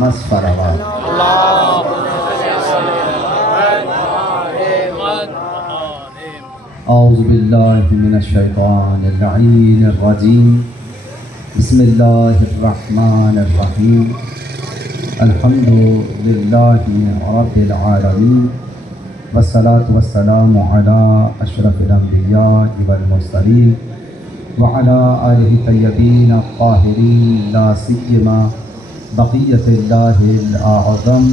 مسفروا۔ اعوذ باللہ من الشیطان اللعین الرجیم، بسم اللہ الرحمن الرحیم، الحمد للہ رب العالمین، والصلاة والسلام علی اشرف الانبیاء والمرسلین وعلی آلہ طیبین الطاہرین، لا سیما بقیۃ اللہ الاعظم،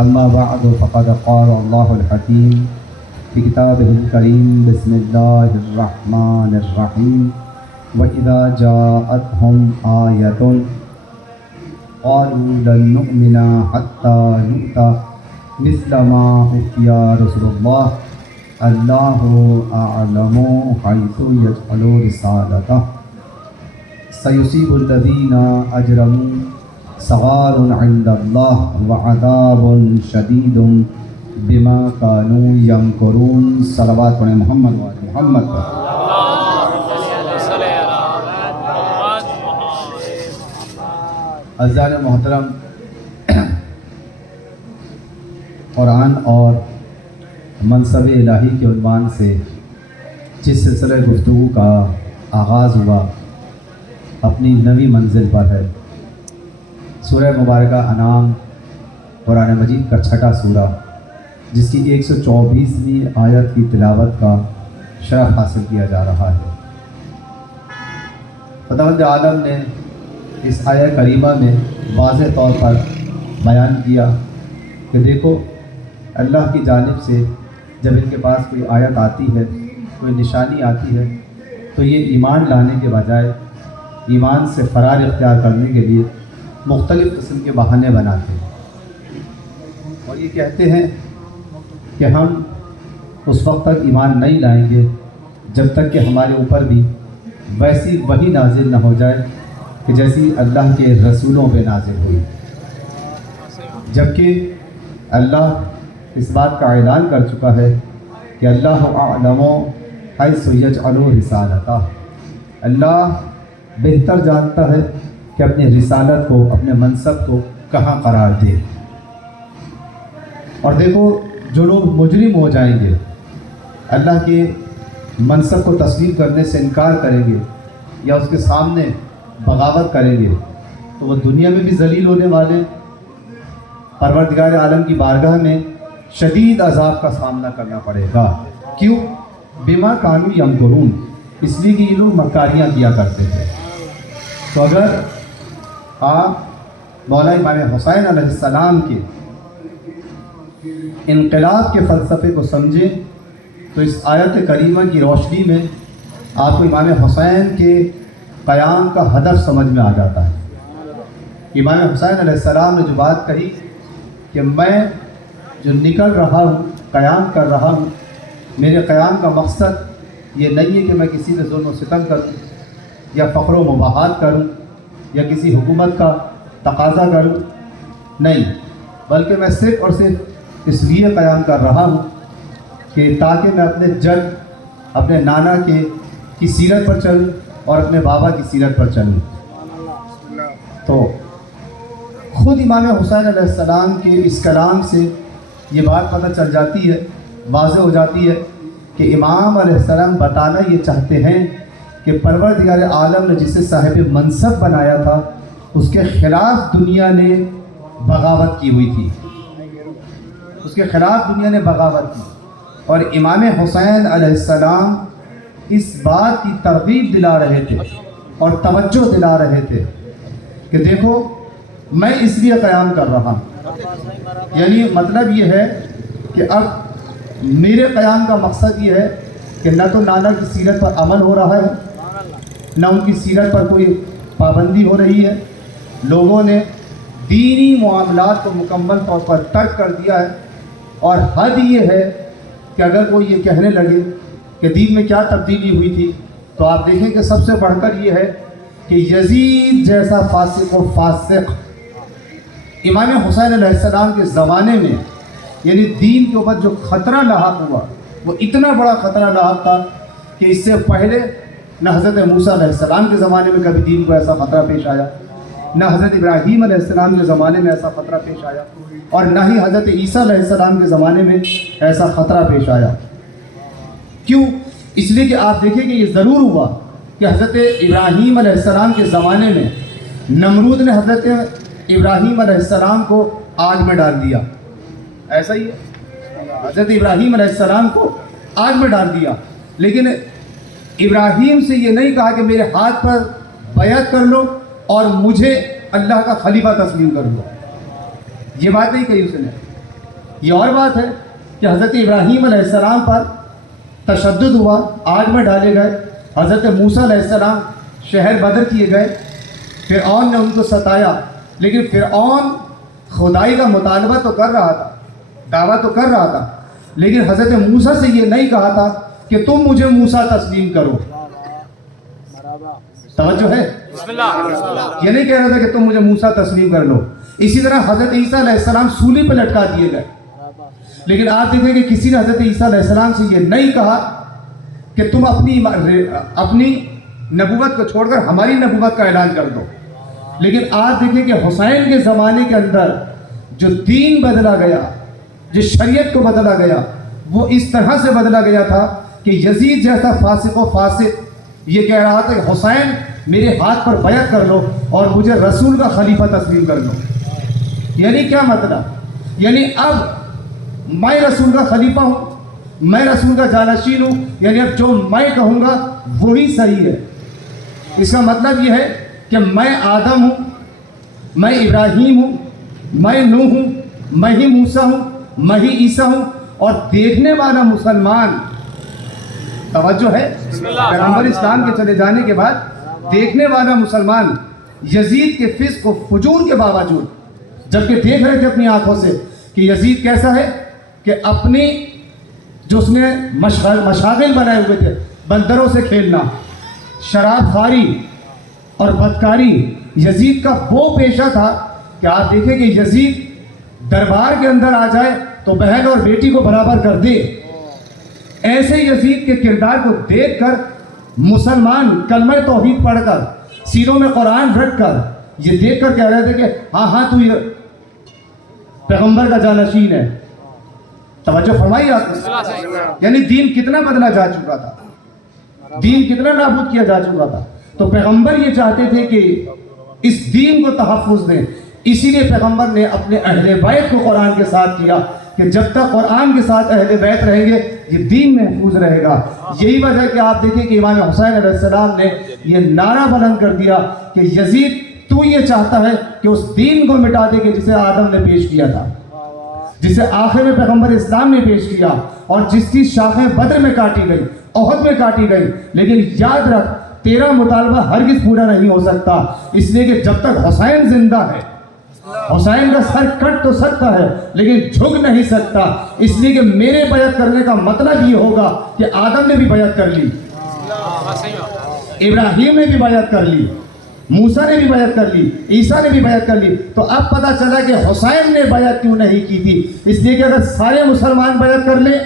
اما بعد فقد قال اللہ الحکیم فی کتابہ الکریم، بسم اللہ الرحمن الرحیم، وَإِذَا جَاءَتْهُمْ آیَةٌ قَالُوا لَن نُؤْمِنَ حَتَّى نُؤْتَى مِثْلَ مَا أُوتِیَ رُسُلُ اللَّهِ اللَّهُ أَعْلَمُ حَيْثُ يَجْعَلُ رِسَالَتَهُ سَيُصِيبُ الَّذِينَ أَجْرَمُوا صَغَارٌ عِندَ اللَّهِ وَعَذَابٌ شَدِيدٌ بما كانوا يمكرون۔ صلوات علی محمد وعلی محمد۔ عزیزان محترم، قرآن اور منصب الہی کے عنوان سے جس سلسلہ گفتگو کا آغاز ہوا اپنی نویں منزل پر ہے۔ سورہ مبارکہ انعام قرآن مجید کا چھٹا سورہ، جس کی 124ویں آیت کی تلاوت کا شرف حاصل کیا جا رہا ہے۔ خداوند عالم نے اس آیہ کریمہ میں واضح طور پر بیان کیا کہ دیکھو، اللہ کی جانب سے جب ان کے پاس کوئی آیت آتی ہے، کوئی نشانی آتی ہے، تو یہ ایمان لانے کے بجائے ایمان سے فرار اختیار کرنے کے لیے مختلف قسم کے بہانے بناتے ہیں، اور یہ کہتے ہیں کہ ہم اس وقت تک ایمان نہیں لائیں گے جب تک کہ ہمارے اوپر بھی ویسی وحی نازل نہ ہو جائے کہ جیسی اللہ کے رسولوں پہ نازل ہوئی، جبکہ اللہ اس بات کا اعلان کر چکا ہے کہ اللہ اعلم حیث یجعل رسالتہ، اللہ بہتر جانتا ہے کہ اپنی رسالت کو، اپنے منصب کو کہاں قرار دے۔ اور دیکھو، جو لوگ مجرم ہو جائیں گے، اللہ کے منصب کو تسلیم کرنے سے انکار کریں گے یا اس کے سامنے بغاوت کریں گے، تو وہ دنیا میں بھی ذلیل ہونے والے، پروردگار عالم کی بارگاہ میں شدید عذاب کا سامنا کرنا پڑے گا۔ کیوں؟ بما کانوا یمکرون، اس لیے کہ یہ لوگ مکاریاں کیا کرتے تھے۔ تو اگر آپ مولا امام حسین علیہ السلام کے انقلاب کے فلسفے کو سمجھیں تو اس آیت کریمہ کی روشنی میں آپ کو امام حسین کے قیام کا ہدف سمجھ میں آ جاتا ہے۔ امام حسین علیہ السلام نے جو بات کہی کہ میں جو نکل رہا ہوں، قیام کر رہا ہوں، میرے قیام کا مقصد یہ نہیں ہے کہ میں کسی پہ ظلم و ستم کروں یا فخر و مباحات کروں یا کسی حکومت کا تقاضا کروں، نہیں، بلکہ میں صرف اور صرف اس لیے قیام کر رہا ہوں کہ تاکہ میں اپنے جد، اپنے نانا کی سیرت پر چلوں اور اپنے بابا کی سیرت پر چلوں۔ تو خود امام حسین علیہ السلام کے اس کلام سے یہ بات پتہ چل جاتی ہے، واضح ہو جاتی ہے کہ امام علیہ السلام بتانا یہ چاہتے ہیں کہ پروردگار عالم نے جسے صاحب منصب بنایا تھا، اس کے خلاف دنیا نے بغاوت کی ہوئی تھی، اس کے خلاف دنیا نے بغاوت کی، اور امام حسین علیہ السلام اس بات کی ترغیب دلا رہے تھے اور توجہ دلا رہے تھے کہ دیکھو، میں اس لیے قیام کر رہا ہوں، یعنی مطلب یہ ہے کہ اب میرے قیام کا مقصد یہ ہے کہ نہ تو نانا کی سیرت پر عمل ہو رہا ہے، نہ ان کی سیرت پر کوئی پابندی ہو رہی ہے، لوگوں نے دینی معاملات کو مکمل طور پر ترک کر دیا ہے، اور حد یہ ہے کہ اگر کوئی یہ کہنے لگے کہ دین میں کیا تبدیلی ہوئی تھی، تو آپ دیکھیں کہ سب سے بڑھ کر یہ ہے کہ یزید جیسا فاسق و فاسق امام حسین علیہ السلام کے زمانے میں، یعنی دین کے اوپر جو خطرہ لاحق ہوا وہ اتنا بڑا خطرہ لاحق تھا کہ اس سے پہلے نہ حضرت موسیٰ علیہ السلام کے زمانے میں کبھی دین کو ایسا خطرہ پیش آیا، نہ حضرت ابراہیم علیہ السلام کے زمانے میں ایسا خطرہ پیش آیا اور نہ ہی حضرت عیسیٰ علیہ السلام کے زمانے میں ایسا خطرہ پیش آیا۔ کیوں؟ اس لیے کہ آپ دیکھیں کہ یہ ضرور ہوا کہ حضرت ابراہیم علیہ السلام کے زمانے میں نمرود نے حضرت ابراہیم علیہ السلام کو آگ میں ڈال دیا، ایسا ہی ہے، حضرت ابراہیم علیہ السلام کو آگ میں ڈال دیا، لیکن ابراہیم سے یہ نہیں کہا کہ میرے ہاتھ پر بیعت کر لو اور مجھے اللہ کا خلیفہ تسلیم کر لو، یہ بات نہیں کہی اس نے۔ یہ اور بات ہے کہ حضرت ابراہیم علیہ السلام پر تشدد ہوا، آگ میں ڈالے گئے، حضرت موسیٰ علیہ السلام شہر بدر کیے گئے، فرعون نے ان کو ستایا، لیکن فرعون خدائی کا مطالبہ تو کر رہا تھا، دعویٰ تو کر رہا تھا، لیکن حضرت موسیٰ سے یہ نہیں کہا تھا کہ تم مجھے موسیٰ تسلیم کرو، توجہ ہے، یہ نہیں کہہ رہا تھا کہ تم مجھے موسیٰ تسلیم کر لو۔ اسی طرح حضرت عیسیٰ علیہ السلام سولی پہ لٹکا دیے گئے، لیکن آپ دیکھیں کہ کسی نے حضرت عیسیٰ علیہ السلام سے یہ نہیں کہا کہ تم اپنی نبوت کو چھوڑ کر ہماری نبوت کا اعلان کر دو، لیکن آپ دیکھیں کہ حسین کے زمانے کے اندر جو دین بدلا گیا، جو شریعت کو بدلا گیا، وہ اس طرح سے بدلا گیا تھا کہ یزید جیسا فاسق و فاسق یہ کہہ رہا تھا کہ حسین میرے ہاتھ پر بیعت کر لو اور مجھے رسول کا خلیفہ تسلیم کر لو۔ یعنی کیا مطلب؟ یعنی اب میں رسول کا خلیفہ ہوں، میں رسول کا جانشین ہوں، یعنی اب جو میں کہوں گا وہی صحیح ہے۔ اس کا مطلب یہ ہے کہ میں آدم ہوں، میں ابراہیم ہوں، میں نوح ہوں، میں ہی موسیٰ ہوں، میں ہی عیسیٰ ہوں، اور دیکھنے والا مسلمان، توجہ ہے، پیغمبر اسلام کے چلے جانے کے بعد دیکھنے والا مسلمان یزید کے فسق و فجور کے باوجود، جبکہ دیکھ رہے تھے اپنی آنکھوں سے کہ یزید کیسا ہے، کہ اپنی جو اس نے مشاغل بنائے ہوئے تھے، بندروں سے کھیلنا، شراب خواری اور بدکاری، یزید کا وہ پیشہ تھا کہ آپ دیکھیں کہ یزید دربار کے اندر آ جائے تو بہن اور بیٹی کو برابر کر دے۔ ایسے یزید کے کردار کو دیکھ کر مسلمان کلمہ توحید پڑھ کر، سینوں میں قرآن رکھ کر یہ دیکھ کر کہہ رہے تھے کہ ہاں تو یہ پیغمبر کا جانشین ہے۔ توجہ فرمائی آپ نے، یعنی دین کتنا بدلا جا چکا تھا، دین کتنا نابود کیا جا چکا تھا۔ تو پیغمبر یہ چاہتے تھے کہ اس دین کو تحفظ دیں، اسی لیے پیغمبر نے اپنے اہل بیت کو قرآن کے ساتھ کیا کہ جب تک قرآن کے ساتھ اہل بیت رہیں گے یہ دین محفوظ رہے گا۔ یہی وجہ ہے کہ آپ دیکھیں کہ امام حسین علیہ السلام نے یہ نعرہ بلند کر دیا کہ یزید تو یہ چاہتا ہے کہ اس دین کو مٹا دے کہ جسے آدم نے پیش کیا تھا، جسے آخر میں پیغمبر اسلام نے پیش کیا، اور جس کی شاخیں بدر میں کاٹی گئی، احد میں کاٹی گئی، لیکن یاد رکھ تیرا مطالبہ ہرگز پورا نہیں ہو سکتا، اس لیے کہ جب تک حسین زندہ ہے، حسین کا سر کٹ تو سکتا ہے لیکن جھک نہیں سکتا، اس لیے کہ میرے بیعت کرنے کا مطلب یہ ہوگا کہ آدم نے بھی بیعت کر لی، ابراہیم نے بھی بیعت کر لی، موسیٰ نے بھی بیعت کر لی، عیسیٰ نے بھی بیعت کر لی۔ تو اب پتہ چلا کہ حسین نے بیعت کیوں نہیں کی تھی، اس لیے کہ اگر سارے مسلمان بیعت کر لیں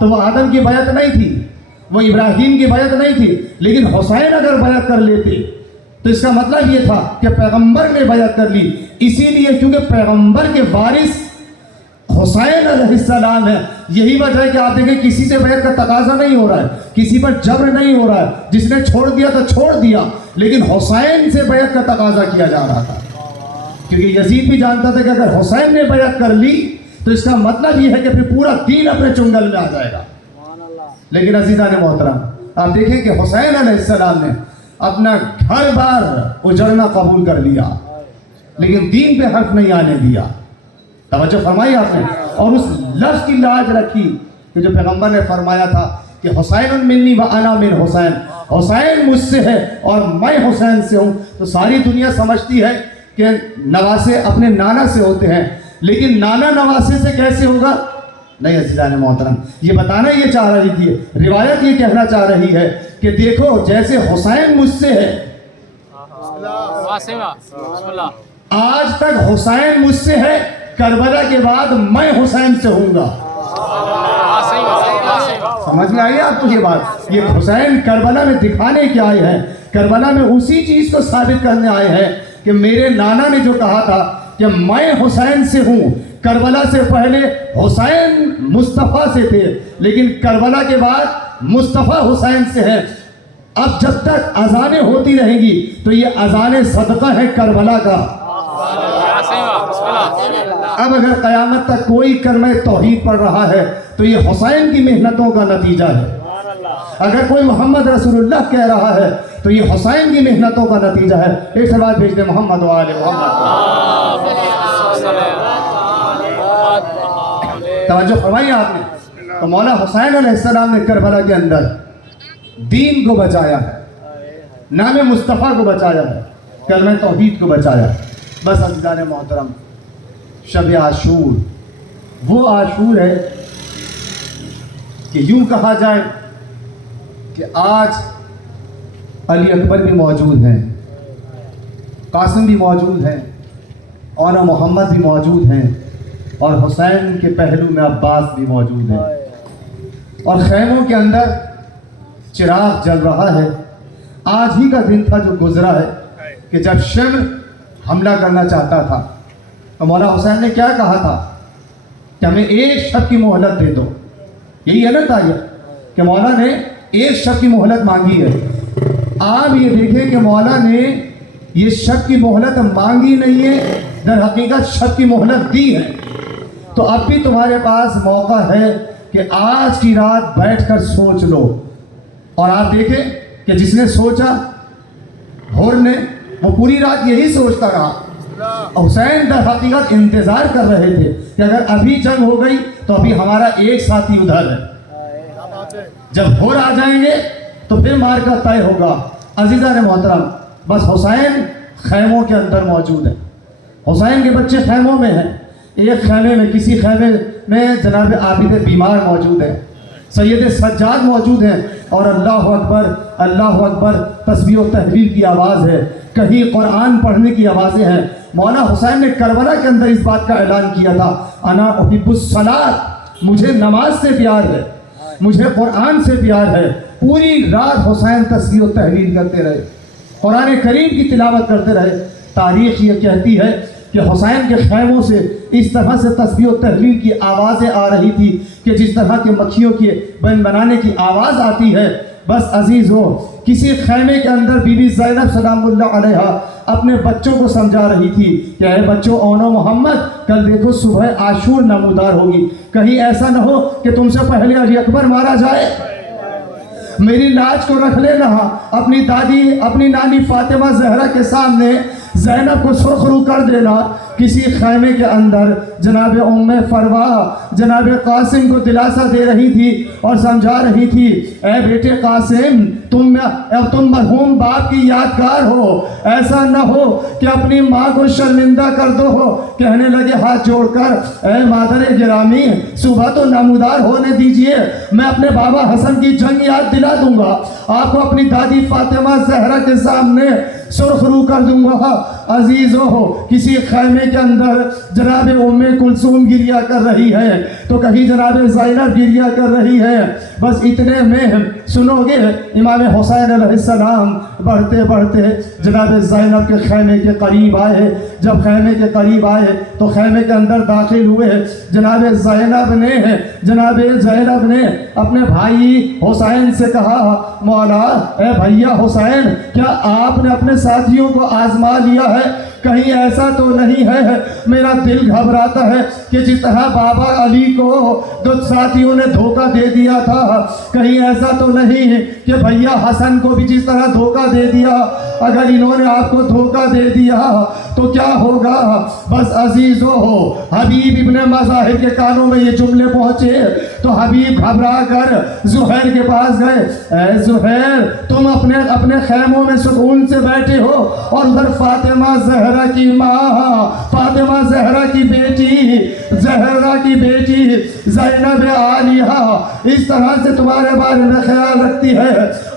تو وہ آدم کی بیعت نہیں تھی، وہ ابراہیم کی بیعت نہیں تھی، لیکن حسین اگر بیعت کر لیتے تو اس کا مطلب یہ تھا کہ پیغمبر نے بیعت کر لی، اسی لیے کیونکہ پیغمبر کے وارث حسین علیہ السلام ہے۔ یہی وجہ ہے کہ آپ دیکھیں کسی سے بیعت کا تقاضا نہیں ہو رہا ہے، کسی پر جبر نہیں ہو رہا ہے، جس نے چھوڑ دیا تو چھوڑ دیا، لیکن حسین سے بیعت کا تقاضا کیا جا رہا تھا، کیونکہ یزید بھی جانتا تھا کہ اگر حسین نے بیعت کر لی تو اس کا مطلب یہ ہے کہ پھر پورا دین اپنے چنگل میں آ جائے گا۔ لیکن عزیزان محترم، آپ دیکھیں کہ حسین علیہ السلام نے اپنا گھر بار اجڑنا قبول کر لیا، لیکن دین پہ حرف نہیں آنے دیا۔ توجہ فرمائی آپ نے، اور اس لفظ کی لاج رکھی کہ جو پیغمبر نے فرمایا تھا کہ حسین منی و انا من حسین، حسین مجھ سے ہے اور میں حسین سے ہوں۔ تو ساری دنیا سمجھتی ہے کہ نواسے اپنے نانا سے ہوتے ہیں، لیکن نانا نواسے سے کیسے ہوگا؟ نہیں عزیزان محترم، یہ بتانا یہ چاہ رہی تھی، روایت یہ کہنا چاہ رہی ہے کہ دیکھو جیسے حسین مجھ سے ہے، آج تک حسین مجھ سے ہے، کربلا کے بعد میں حسین سے ہوں گا۔ سمجھ میں آئی آپ کو یہ بات؟ یہ حسین کربلا میں دکھانے کے آئے ہیں، کربلا میں اسی چیز کو ثابت کرنے آئے ہیں کہ کہ میرے نانا نے جو کہا تھا کہ میں حسین سے ہوں، کربلا سے پہلے حسین مصطفیٰ سے تھے، لیکن کربلا کے بعد مصطفیٰ حسین سے ہے۔ اب جب تک اذانیں ہوتی رہیں گی تو یہ اذان صدقہ ہے کربلا کا۔ اب اگر قیامت تک کوئی کلمہ توحید پڑھ رہا ہے تو یہ حسین کی محنتوں کا نتیجہ ہے۔ اگر کوئی محمد رسول اللہ کہہ رہا ہے تو یہ حسین کی محنتوں کا نتیجہ ہے۔ ایک سے بات بھیج دیں محمد و آل محمد۔ توجہ فرمائی آپ نے، تو مولا حسین علیہ السلام نے کربلا کے اندر دین کو بچایا ہے، نام مصطفیٰ کو بچایا ہے، کلمہ توحید کو بچایا ہے۔ بس عزیزان محترم، شب عاشور وہ عاشور ہے کہ یوں کہا جائے کہ آج علی اکبر بھی موجود ہیں، قاسم بھی موجود ہیں، اور محمد بھی موجود ہیں، اور حسین کے پہلو میں عباس بھی موجود ہیں، اور خیموں کے اندر چراغ جل رہا ہے۔ آج ہی کا دن تھا جو گزرا ہے کہ جب شمر حملہ کرنا چاہتا تھا تو مولا حسین نے کیا کہا تھا کہ ہمیں ایک شب کی مہلت دے دو۔ یہی ہے نا تاریخ کہ مولا نے ایک شب کی مہلت مانگی ہے۔ آپ یہ دیکھیں کہ مولا نے یہ شب کی مہلت مانگی نہیں ہے، در حقیقت شب کی مہلت دی ہے۔ تو اب بھی تمہارے پاس موقع ہے کہ آج کی رات بیٹھ کر سوچ لو۔ اور آپ دیکھیں کہ جس نے سوچا ہور نے، وہ پوری رات یہی سوچتا رہا۔ حسین در حقیقت انتظار کر رہے تھے کہ اگر ابھی جنگ ہو گئی تو ابھی ہمارا ایک ساتھی ادھر ہے، جب ہور آ جائیں گے تو پھر مارکا طے ہوگا۔ عزیزان محترم، بس حسین خیموں کے اندر موجود ہے، حسین کے بچے خیموں میں ہیں۔ ایک خیمے میں، کسی خیمے میں جناب عابد بیمار موجود ہے، سید سجاد موجود ہیں، اور اللہ اکبر تسبیح و تحلیل کی آواز ہے، کہیں قرآن پڑھنے کی آوازیں ہیں۔ مولا حسین نے کربلا کے اندر اس بات کا اعلان کیا تھا، انا احب الصلاۃ، مجھے نماز سے پیار ہے، مجھے قرآن سے پیار ہے۔ پوری رات حسین تسبیح و تحلیل کرتے رہے، قرآن کریم کی تلاوت کرتے رہے۔ تاریخ یہ کہتی ہے کہ حسین کے خیموں سے اس طرح سے تسبیح و تحلیل کی آوازیں آ رہی تھی کہ جس طرح کے مکھیوں کے بن بنانے کی آواز آتی ہے۔ بس عزیزو، کسی خیمے کے اندر بی بی زینب سلام اللہ علیہا اپنے بچوں کو سمجھا رہی تھی کہ اے بچوں، اونو محمد، کل دیکھو صبح عاشور نمودار ہوگی، کہیں ایسا نہ ہو کہ تم سے پہلے علی اکبر مارا جائے۔ میری لاج کو رکھ لینا، اپنی دادی، اپنی نانی فاطمہ زہرا کے سامنے زینب کو سرخرو کر دینا۔ کسی خیمے کے اندر جناب ام فروا جناب قاسم کو دلاسا دے رہی تھی اور سمجھا رہی تھی، اے بیٹے قاسم، تم مرحوم باپ کی یادگار ہو، ایسا نہ ہو کہ اپنی ماں کو شرمندہ کر دو ہو۔ کہنے لگے ہاتھ جوڑ کر، اے مادر گرامی، صبح تو نمودار ہونے دیجئے، میں اپنے بابا حسن کی جنگ یاد دلا دوں گا، آپ کو اپنی دادی فاطمہ زہرا کے سامنے سرخرو کر دوں گا۔ عزیزو، کسی خیمے کے اندر جناب ام کلثوم گریا کر رہی ہے تو کہیں جناب زینب گریا کر رہی ہے۔ بس اتنے میں سنو گے امام حسین علیہ السلام بڑھتے بڑھتے جناب زینب کے خیمے کے قریب آئے۔ جب خیمے کے قریب آئے تو خیمے کے اندر داخل ہوئے۔ جناب زینب نے اپنے بھائی حسین سے کہا، مولا، اے بھیا حسین، کیا آپ نے اپنے ساتھیوں کو آزما لیا ہے؟ کہیں ایسا تو نہیں ہے؟ میرا دل گھبراتا ہے کہ جس طرح بابا علی کو دو ساتھیوں نے دھوکہ دے دیا تھا، کہیں ایسا تو نہیں کہ بھیا حسن کو بھی جس طرح دھوکہ دے دیا؟ اگر انہوں نے آپ کو دھوکہ دے دیا تو کیا ہوگا؟ بس عزیزو، حبیب ابن مظاہر کے کانوں میں یہ جملے پہنچے تو حبیب گھبرا کر زہیر کے پاس گئے۔ اے زہیر، تم اپنے خیموں میں سکون سے بیٹھے ہو اور ادھر فاطمہ زہرا کی ماں، فاطمہ زہرا کی بیٹی زہرا کی بیٹی زینب عالیہ اس طرح سے تمہارے بارے میں خیال رکھتی ہے۔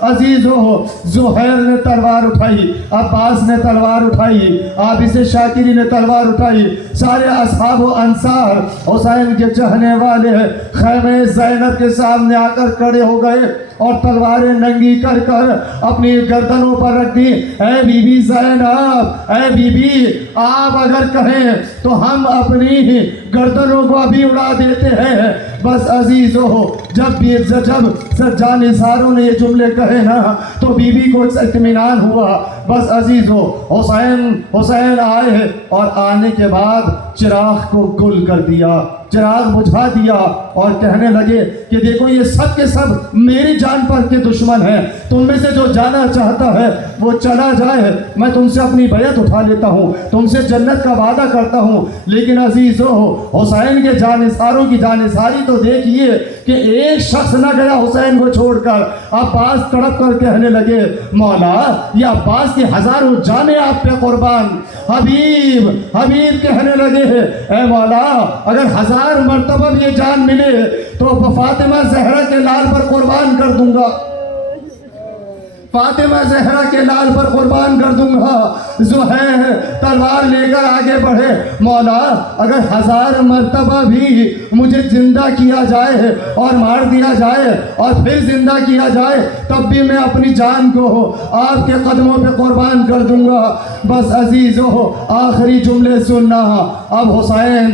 عزیزو، زہیر نے تلوار اٹھائی، عباس نے تلوار اٹھائی، عابس شاکری نے تلوار اٹھائی، سارے اصحاب و انصار حسین کے چہنے والے خیمے زینب کے سامنے آ کر کھڑے ہو گئے اور تلواریں ننگی کر کر اپنی گردنوں پر رکھ دی۔ اے بی بی زینب، اے بی بی، آپ اگر کہیں تو ہم اپنی گردنوں کو ابھی اڑا دیتے ہیں۔ بس عزیزو، جب جانثاروں نے یہ جملے کہے نا تو بی بی کو اطمینان ہوا۔ بس عزیزو، حسین آئے اور آنے کے بعد چراغ کو گل کر دیا، چراغ بجھا دیا اور کہنے لگے کہ دیکھو یہ سب کے سب میری جان پر کے دشمن ہیں، تم میں سے جو جانا چاہتا ہے وہ چلا جائے، میں تم سے اپنی بیعت اٹھا لیتا ہوں، تم سے جنت کا وعدہ کرتا ہوں۔ لیکن عزیزو، حسین کے جانثاروں کی جانثاری تو دیکھیے کہ ایک شخص نہ گیا حسین کو چھوڑ کر۔ عباس تڑپ کر کہنے لگے مولا، یہ عباس کی ہزاروں جانیں آپ پہ قربان۔ حبیب کہنے لگے اے مولا، اگر 1000 مرتبہ یہ جان ملے تو فاطمہ زہرا کے لال پر قربان کر دوں گا، فاطمہ زہرا کے لال پر قربان کر دوں گا۔ زہیر تلوار لے کر آگے بڑھے، مولا اگر 1000 مرتبہ بھی مجھے زندہ کیا جائے اور مار دیا جائے اور پھر زندہ کیا جائے تب بھی میں اپنی جان کو آپ کے قدموں پہ قربان کر دوں گا۔ بس عزیزو، آخری جملے سننا۔ اب حسین،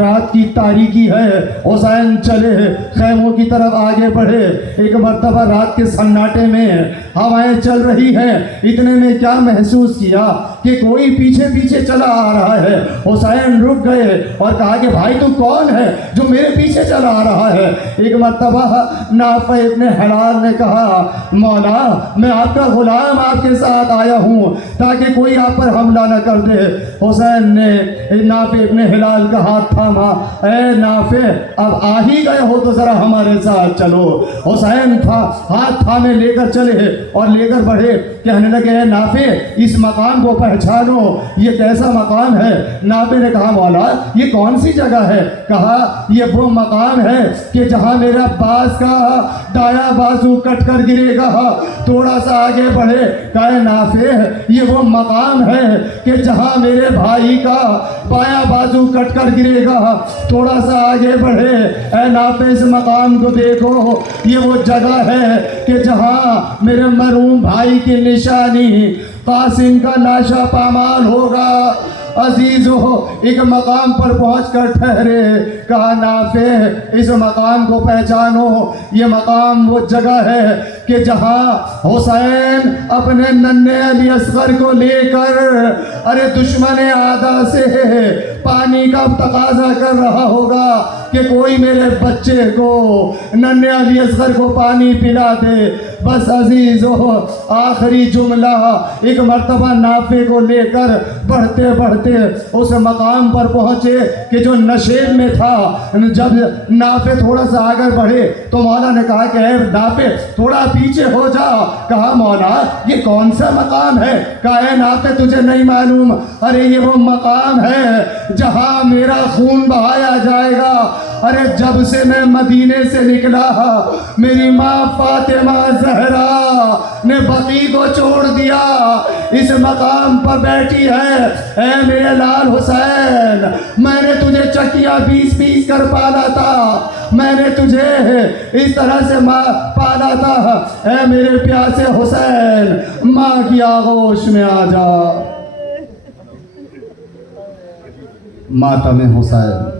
رات کی تاریکی ہے، حسین چلے خیموں کی طرف آگے بڑھے۔ ایک مرتبہ رات کے سناٹے میں ہوائیں چل رہی ہیں، اتنے میں کیا محسوس کیا کہ کوئی پیچھے پیچھے چلا آ رہا ہے۔ حسین رک گئے اور کہا کہ بھائی تو کون ہے جو میرے پیچھے چلا آ رہا ہے؟ ایک مرتبہ نافع ابن ہلال نے کہا مولا، میں آپ کا غلام آپ کے ساتھ آیا ہوں تاکہ کوئی آپ پر حملہ نہ کر دے۔ حسین نے نافع ابن ہلال کا ہاتھ تھاما، اے نافع اب آ ہی گئے ہو تو ذرا ہمارے ساتھ چلو۔ حسین ہاتھ تھامے لے کر چلے اور لے کر بڑھے، کہنے لگے اے نافع اس مقام کو پہچانو، یہ کیسا مقام ہے؟ نافع نے کہا مولا یہ کون سی جگہ ہے؟ کہا یہ وہ مقام ہے کہ جہاں میرا عباس کا دایاں بازو کٹ کر گرے گا۔ تھوڑا سا آگے بڑھے، کہا اے نافع یہ وہ مقام ہے کہ جہاں میرے بھائی کا بایاں بازو کٹ کر گرے گا۔ تھوڑا سا آگے بڑھے، اے نافع اس مقام کو دیکھو، یہ وہ جگہ ہے کہ جہاں میرے مرحوم بھائی کی نشانی قاسم کا لاشا پامال ہوگا۔ عزیزو، ایک مقام پر پہنچ کر ٹھہرے، کہا نافع اس مقام کو پہچانو، یہ مقام وہ جگہ ہے کہ جہاں حسین اپنے ننھے علی اصغر کو لے کر دشمن اعداء سے پانی کا تقاضا کر رہا ہوگا کہ کوئی میرے بچے کو، ننھے علی اصغر کو پانی پلا دے۔ بس عزیزو، آخری جملہ، ایک مرتبہ نافع کو لے کر بڑھتے بڑھتے اس مقام پر پہنچے کہ جو نشیب میں تھا۔ جب نافع تھوڑا سا آگے بڑھے تو مولا نے کہا کہ اے نافع تھوڑا پیچھے ہو جا۔ کہا مولا یہ کون سا مقام ہے؟ کہا اے نافع تجھے نہیں معلوم؟ ارے یہ وہ مقام ہے جہاں میرا خون بہایا جائے گا۔ ارے جب سے میں مدینے سے نکلا میری ماں فاطمہ زہرا نے بقی کو چھوڑ دیا، اس مقام پر بیٹھی ہے۔ اے میرے لال حسین، میں نے تجھے چکیا پیس پیس کر پالا تھا، میں نے تجھے اس طرح سے پالا تھا۔ اے میرے پیاسے حسین، ماں کی آغوش میں آ جا۔ ماتم حسین۔